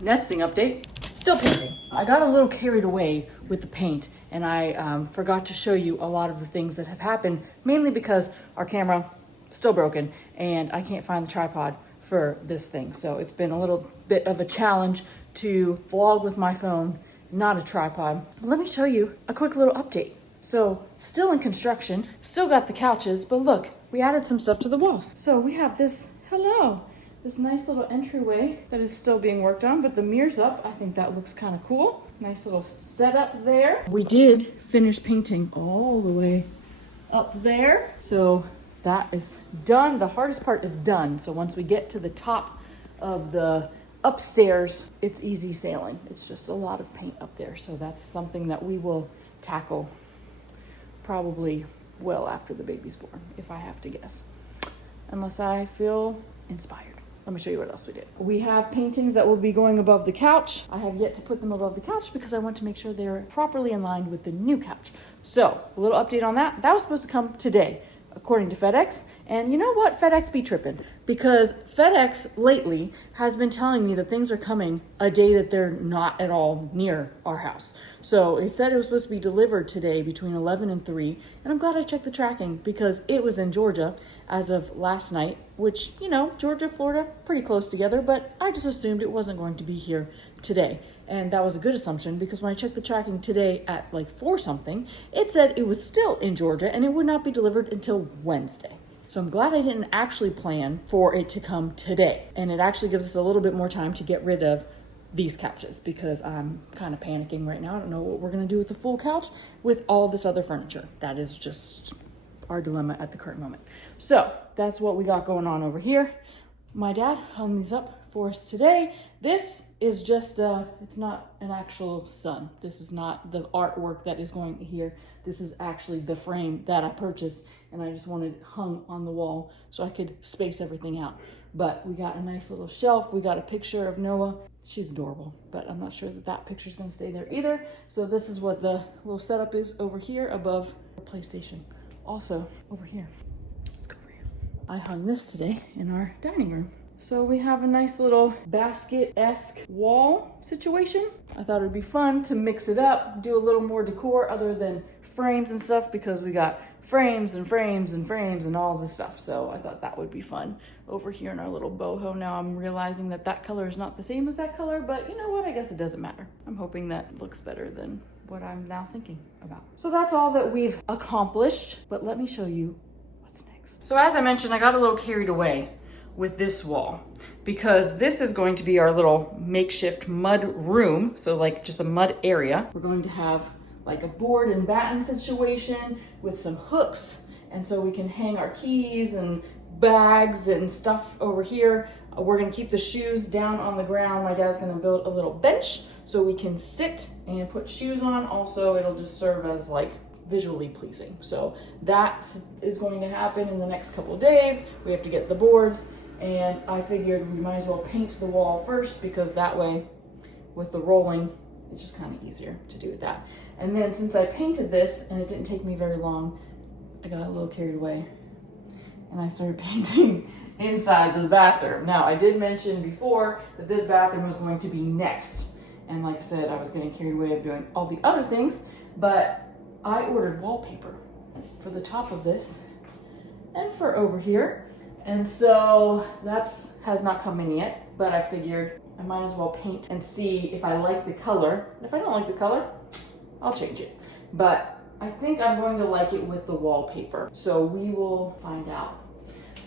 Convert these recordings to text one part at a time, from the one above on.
nesting update. Still painting. I got a little carried away with the paint and I forgot to show you a lot of the things that have happened, mainly because our camera still broken and I can't find the tripod for this thing. So it's been a little bit of a challenge to vlog with my phone, not a tripod. But let me show you a quick little update. So still in construction, still got the couches, but look, we added some stuff to the walls. So we have this, this nice little entryway that is still being worked on, but the mirror's up. I think that looks kind of cool. Nice little setup there. We did finish painting all the way up there. So that is done. The hardest part is done. So once we get to the top of the upstairs, it's easy sailing. It's just a lot of paint up there. So that's something that we will tackle probably well after the baby's born, if I have to guess, unless I feel inspired. Let me show you what else we did. We have paintings that will be going above the couch. I have yet to put them above the couch because I want to make sure they're properly in line with the new couch. So a little update on that. That was supposed to come today, according to FedEx. And you know what? FedEx be tripping, because FedEx lately has been telling me that things are coming a day that they're not at all near our house. So it said it was supposed to be delivered today between 11 and 3. And I'm glad I checked the tracking because it was in Georgia as of last night, which, you know, Georgia, Florida, pretty close together, but I just assumed it wasn't going to be here today. And that was a good assumption because when I checked the tracking today at like 4 something, it said it was still in Georgia and it would not be delivered until Wednesday. So I'm glad I didn't actually plan for it to come today. And it actually gives us a little bit more time to get rid of these couches because I'm kind of panicking right now. I don't know what we're gonna do with the full couch with all this other furniture. That is just our dilemma at the current moment. So that's what we got going on over here. My dad hung these up for us today. This is just, it's not an actual sun. This is not the artwork that is going here. This is actually the frame that I purchased and I just wanted it hung on the wall so I could space everything out. But we got a nice little shelf. We got a picture of Noah. She's adorable, but I'm not sure that that picture is going to stay there either. So this is what the little setup is over here above the PlayStation. Also over here, let's go over here. I hung this today in our dining room. So we have a nice little basket-esque wall situation. I thought it'd be fun to mix it up, do a little more decor other than frames and stuff because we got frames and frames and frames and all this stuff. So I thought that would be fun over here in our little boho. Now I'm realizing that that color is not the same as that color, but you know what? I guess it doesn't matter. I'm hoping that looks better than what I'm now thinking about. So that's all that we've accomplished, but let me show you what's next. So as I mentioned, I got a little carried away with this wall because this is going to be our little makeshift mud room. So like just a mud area. We're going to have like a board and batten situation with some hooks. And so we can hang our keys and bags and stuff over here. We're gonna keep the shoes down on the ground. My dad's gonna build a little bench so we can sit and put shoes on. Also, it'll just serve as like visually pleasing. So that is going to happen in the next couple of days. We have to get the boards. And I figured we might as well paint the wall first because that way with the rolling, it's just kind of easier to do that. And then since I painted this and it didn't take me very long, I got a little carried away and I started painting inside this bathroom. Now I did mention before that this bathroom was going to be next. And like I said, I was getting carried away of doing all the other things, but I ordered wallpaper for the top of this and for over here. And so that's has not come in yet, but I figured I might as well paint and see if I like the color. And if I don't like the color, I'll change it. But I think I'm going to like it with the wallpaper. So we will find out,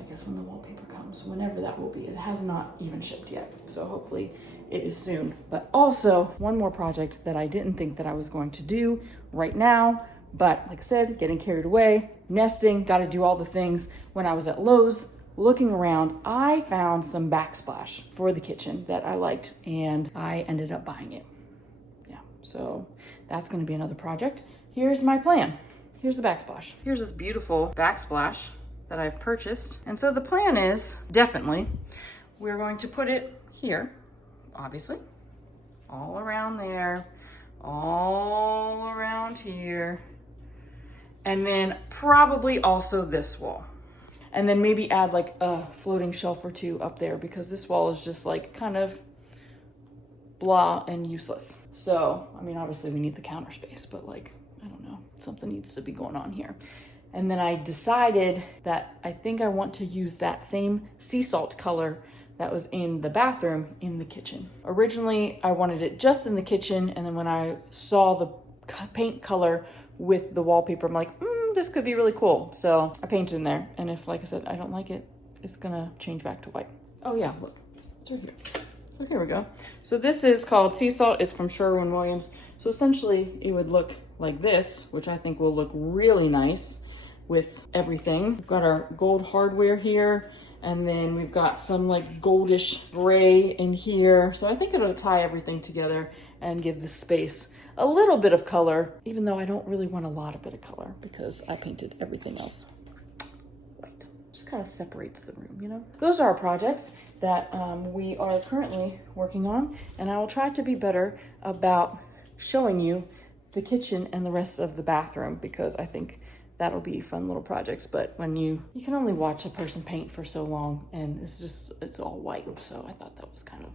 I guess, when the wallpaper comes, whenever that will be. It has not even shipped yet. So hopefully it is soon. But also one more project that I didn't think that I was going to do right now. But like I said, getting carried away, nesting, got to do all the things. When I was at Lowe's, looking around, I found some backsplash for the kitchen that I liked and I ended up buying it. Yeah, so that's gonna be another project. Here's my plan. Here's the backsplash. Here's this beautiful backsplash that I've purchased. And so the plan is definitely, we're going to put it here, obviously, all around there, all around here, and then probably also this wall. And then maybe add like a floating shelf or two up there because this wall is just like kind of blah and useless. So, I mean, obviously we need the counter space, but like, I don't know, something needs to be going on here. And then I decided that I think I want to use that same sea salt color that was in the bathroom in the kitchen. Originally, I wanted it just in the kitchen, and then when I saw the paint color with the wallpaper, I'm like, this could be really cool. So I painted in there, and if, like I said, I don't like it, it's gonna change back to white. Oh yeah, look, it's right here. So here we go. So this is called Sea Salt. It's from Sherwin-Williams. So essentially it would look like this, which I think will look really nice with everything. We've got our gold hardware here, and then we've got some like goldish gray in here. So I think it'll tie everything together and give the space a little bit of color, even though I don't really want a lot of bit of color because I painted everything else white. Just kind of separates the room, you know? Those are our projects that we are currently working on, and I will try to be better about showing you the kitchen and the rest of the bathroom because I think that'll be fun little projects. But when you can only watch a person paint for so long, and it's all white, so I thought that was kind of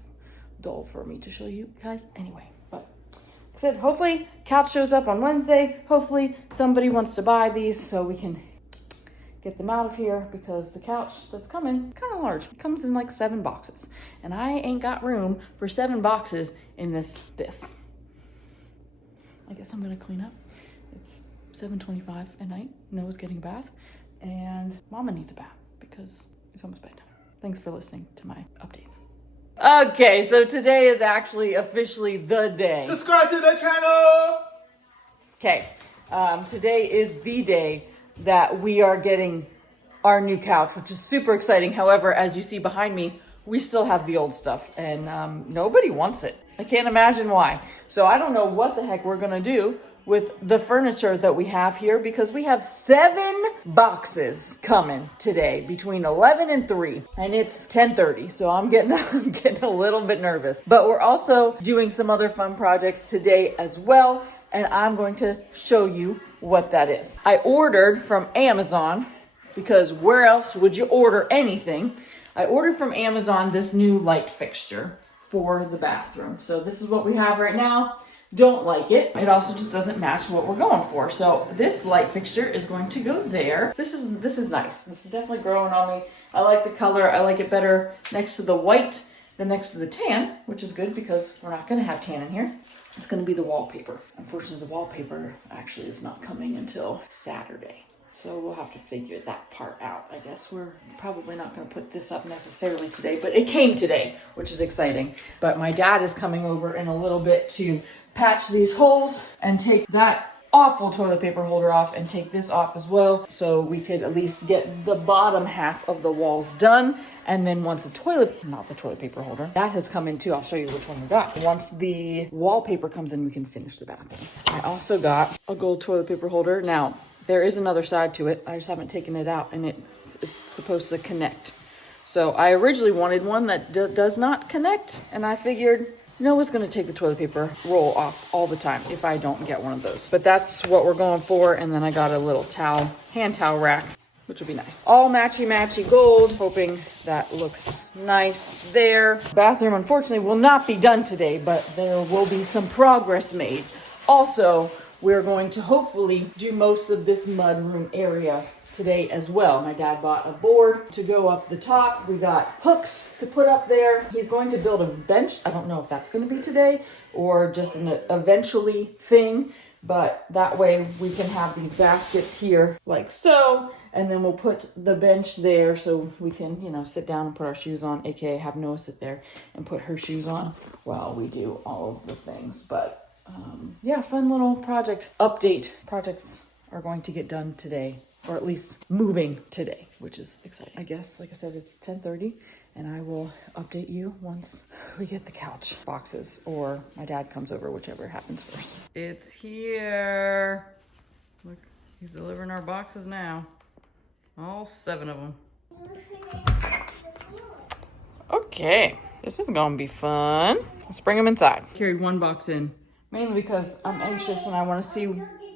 dull for me to show you guys anyway. But like I said, hopefully couch shows up on Wednesday. Hopefully somebody wants to buy these so we can get them out of here, because the couch that's coming is kind of large. It comes in like 7 boxes, and I ain't got room for 7 boxes in this. I guess I'm gonna clean up. It's 7:25 at night. Noah's getting a bath, and Mama needs a bath because it's almost bedtime. Thanks for listening to my updates. Okay, so today is actually officially the day. Subscribe to the channel! Okay, today is the day that we are getting our new couch, which is super exciting. However, as you see behind me, we still have the old stuff, and nobody wants it. I can't imagine why. So I don't know what the heck we're gonna do with the furniture that we have here, because we have 7 boxes coming today between 11 and 3, and it's 10:30. So I'm getting a little bit nervous, but we're also doing some other fun projects today as well, and I'm going to show you what that is. I ordered from Amazon, because where else would you order anything? I ordered from Amazon this new light fixture for the bathroom. So this is what we have right now. Don't like it. It also just doesn't match what we're going for. So this light fixture is going to go there. This is nice. This is definitely growing on me. I like the color. I like it better next to the white than next to the tan, which is good because we're not gonna have tan in here. It's gonna be the wallpaper. Unfortunately, the wallpaper actually is not coming until Saturday. So we'll have to figure that part out. I guess we're probably not going to put this up necessarily today, but it came today, which is exciting. But my dad is coming over in a little bit to patch these holes and take that awful toilet paper holder off and take this off as well, so we could at least get the bottom half of the walls done. And then once not the toilet paper holder, that has come in too. I'll show you which one we got. Once the wallpaper comes in, we can finish the bathroom. I also got a gold toilet paper holder. Now, there is another side to it. I just haven't taken it out, and it's supposed to connect. So I originally wanted one that does not connect, and I figured Noah's gonna take the toilet paper roll off all the time if I don't get one of those. But that's what we're going for. And then I got a little hand towel rack, which will be nice. All matchy gold, hoping that looks nice there. Bathroom, unfortunately, will not be done today, but there will be some progress made. Also, we're going to hopefully do most of this mudroom area today as well. My dad bought a board to go up the top. We got hooks to put up there. He's going to build a bench. I don't know if that's going to be today or just an eventually thing, but that way we can have these baskets here like so, and then we'll put the bench there so we can, sit down and put our shoes on, aka have Noah sit there and put her shoes on while we do all of the things. But yeah, fun little project update. Projects are going to get done today, or at least moving today, which is exciting. I guess, like I said, it's 10:30, and I will update you once we get the couch boxes, or my dad comes over, whichever happens first. It's here. Look, he's delivering our boxes now. All 7 of them. Okay, this is gonna be fun. Let's bring them inside. Carried 1 box in, mainly because I'm anxious and I want to see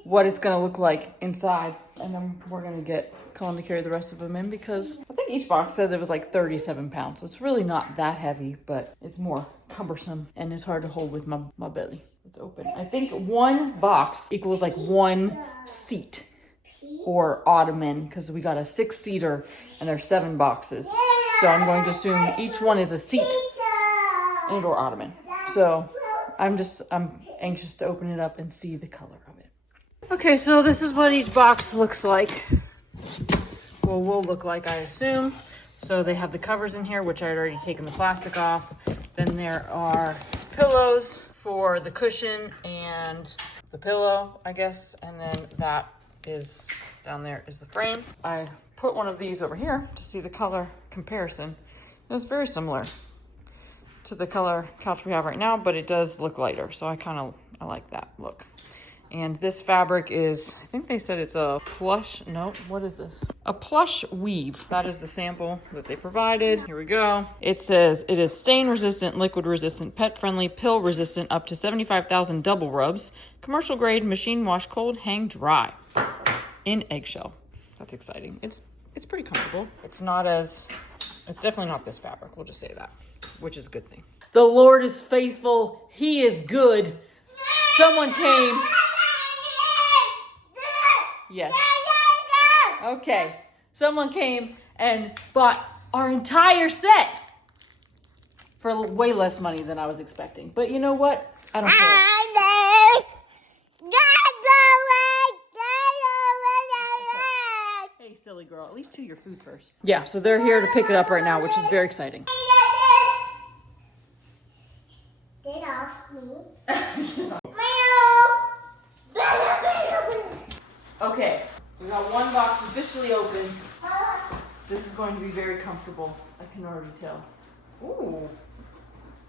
what it's going to look like inside. And then we're going to get Cullen to carry the rest of them in, because I think each box said it was like 37 pounds. So it's really not that heavy, but it's more cumbersome and it's hard to hold with my belly. It's open. I think one box equals like one seat or ottoman, because we got a 6-seater and there's 7 boxes. So I'm going to assume each one is a seat and or ottoman. So I'm anxious to open it up and see the color of it. Okay, so this is what each box looks like. Well, will look like, I assume. So they have the covers in here, which I had already taken the plastic off. Then there are pillows for the cushion and the pillow, I guess. And then that is down there is the frame. I put one of these over here to see the color comparison. It's very similar to the color couch we have right now, but it does look lighter. So I like that look. And this fabric is, I think they said it's a plush, no, what is this? A plush weave. That is the sample that they provided. Here we go. It says it is stain resistant, liquid resistant, pet friendly, pill resistant, up to 75,000 double rubs, commercial grade, machine wash, cold, hang dry, in eggshell. That's exciting. It's pretty comfortable. It's definitely not this fabric. We'll just say that, which is a good thing. The Lord is faithful. He is good. Someone came. Yes. Okay. Someone came and bought our entire set for way less money than I was expecting. But you know what? I don't care. Hey, silly girl. At least chew your food first. Yeah, so they're here to pick it up right now, which is very exciting. Get off me. Okay, we got one box officially open. This is going to be very comfortable. I can already tell. Ooh,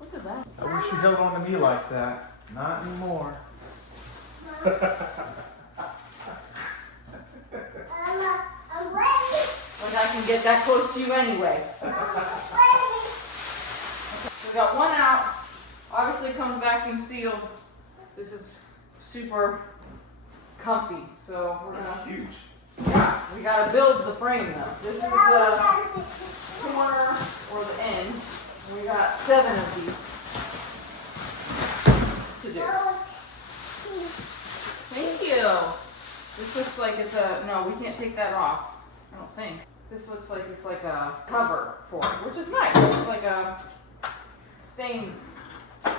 look at that. I wish you held on to me like that. Not anymore. Like I can get that close to you anyway. We got one out. Obviously comes vacuum sealed. This is super comfy. So we're That's gonna, huge. yeah, we gotta build the frame though. This is the corner or the end. We got 7 of these to do. Thank you. This looks like it's no, we can't take that off. I don't think. This looks like it's like a cover for it, which is nice. It's like a stain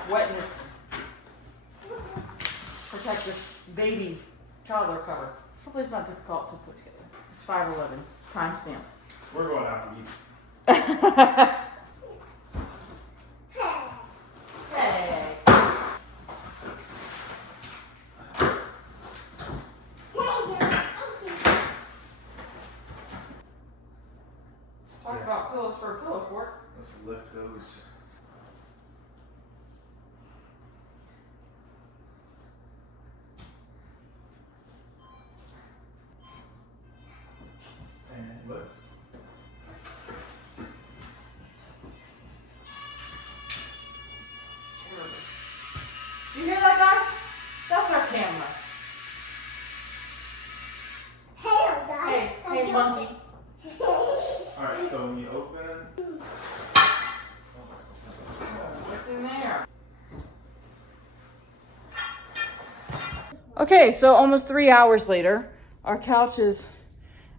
wetness protective baby toddler cover. Hopefully it's not difficult to put together. It's 511 timestamp. We're going out to eat. Hey. Talk about pillows for a pillow fort. Let's lift those. And look. You hear that, guys? That's our camera. Hey, monkey. Alright, so when you open. What's in there? Okay, so almost 3 hours later, our couch is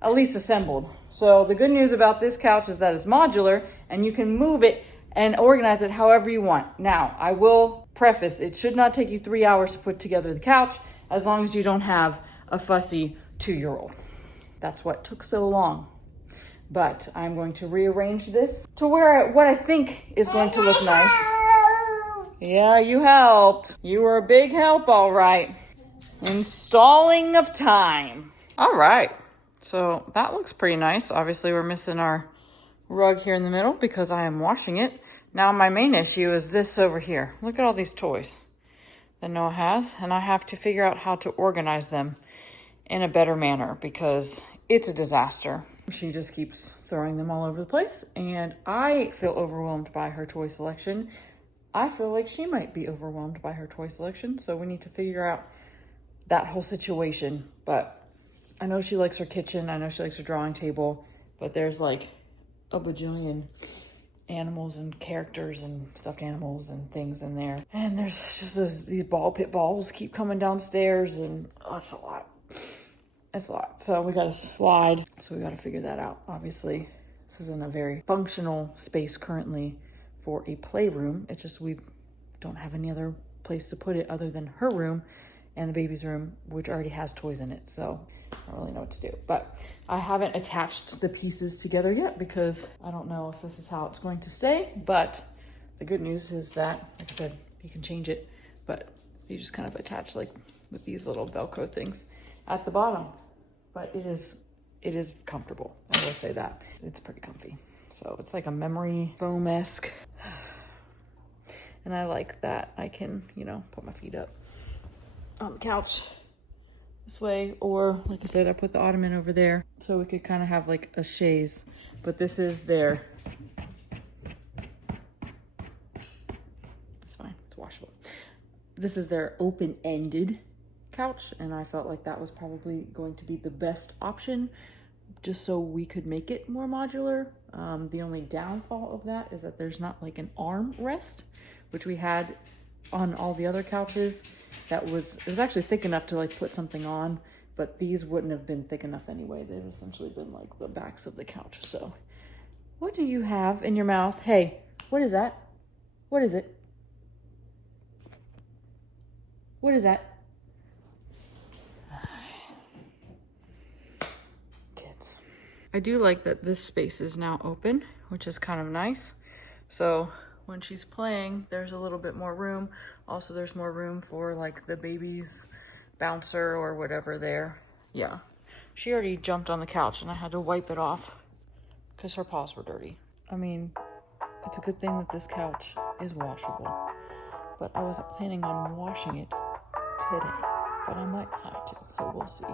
at least assembled. So the good news about this couch is that it's modular and you can move it and organize it however you want. Now, I will preface, it should not take you 3 hours to put together the couch as long as you don't have a fussy 2-year-old. That's what took so long. But I'm going to rearrange this to where what I think is going to look nice. Yeah, you helped. You were a big help, all right. Installing of time. All right. So that looks pretty nice. Obviously, we're missing our rug here in the middle because I am washing it. Now, my main issue is this over here. Look at all these toys that Noah has, and I have to figure out how to organize them in a better manner because it's a disaster. She just keeps throwing them all over the place, and I feel overwhelmed by her toy selection. I feel like she might be overwhelmed by her toy selection, so we need to figure out that whole situation. But I know she likes her kitchen. I know she likes her drawing table, but there's like a bajillion animals and characters and stuffed animals and things in there. And there's just these ball pit balls keep coming downstairs, and it's a lot. It's a lot. So we got to slide. So we got to figure that out. Obviously, this isn't a very functional space currently for a playroom. It's just we don't have any other place to put it other than her room and the baby's room, which already has toys in it. So I don't really know what to do. But I haven't attached the pieces together yet because I don't know if this is how it's going to stay. But the good news is that, like I said, you can change it, but you just kind of attach like with these little Velcro things at the bottom. But it is comfortable. I will say that. It's pretty comfy. So it's like a memory foam-esque. And I like that I can, you know, put my feet up on the couch this way, or like I said, I put the ottoman over there so we could kind of have like a chaise. But this is their, it's fine, it's washable. This is their open-ended couch, and I felt like that was probably going to be the best option just so we could make it more modular. The only downfall of that is that there's not like an arm rest, which we had on all the other couches. It was actually thick enough to like put something on, but these wouldn't have been thick enough anyway. They've essentially been like the backs of the couch. So what do you have in your mouth? Hey, what is that? What is it? What is that? Kids. I do like that this space is now open, which is kind of nice. So when she's playing, there's a little bit more room. Also, there's more room for like the baby's bouncer or whatever there. Yeah, she already jumped on the couch and I had to wipe it off because her paws were dirty. I mean, it's a good thing that this couch is washable, but I wasn't planning on washing it today, but I might have to. So we'll see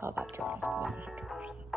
how that dries because I might have to wash it.